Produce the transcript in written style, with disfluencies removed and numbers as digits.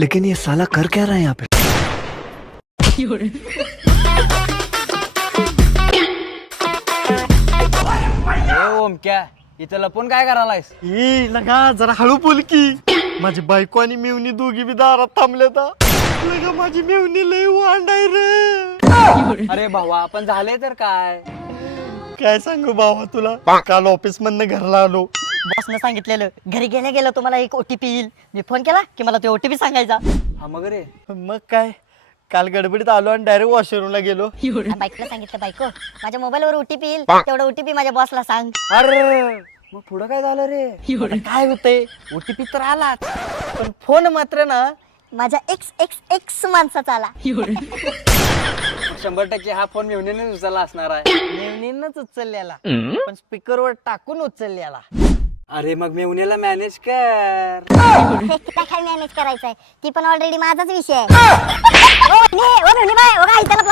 लेकिन ये साला कर क्या रहा है यहाँ पे? ओम क्या इथं लपून काय करायलायस? ए लगा जरा हळू बोल की. माझी बायको आणि मेवणी दोघी बी दारात थांबले लगा. माझी मेवणी लय वांडाय रे. अरे भावा आपण झाले तर काय सांगू बाबा तुला. काल ऑफिस मधनं घरला आलो. बॉसनं सांगितलेलं घरी गेल्या तुम्हाला एक ओटीपी येईल. मी फोन केला की मला ते ओटीपी सांगायचा. हा मग रे मग काय काल गडबडीत आलो आणि डायरेक्ट वॉशरूमला गेलो. बायकोला सांगितलं बायको माझ्या मोबाईलवर ओटीपी येईल तेवढा ओटीपी माझ्या बॉसला सांग. अरे मग पुढं काय झालं रे? आता काय होतंय ओटीपी तर आलाच पण फोन मात्र ना माझ्या एक्स एक्स एक्स माणसाचा आला. 100% हा फोन मेवणीने उचलला असणार आहे. मेवणीनंच उचललेला पण स्पीकरवर टाकून उचललेला. अरे मग मेवणीला मॅनेज कर. काय मॅनेज करायचंय ती पण ऑलरेडी माझाच विषय आहे. ओ मेवणी बाय ओ काय त्याला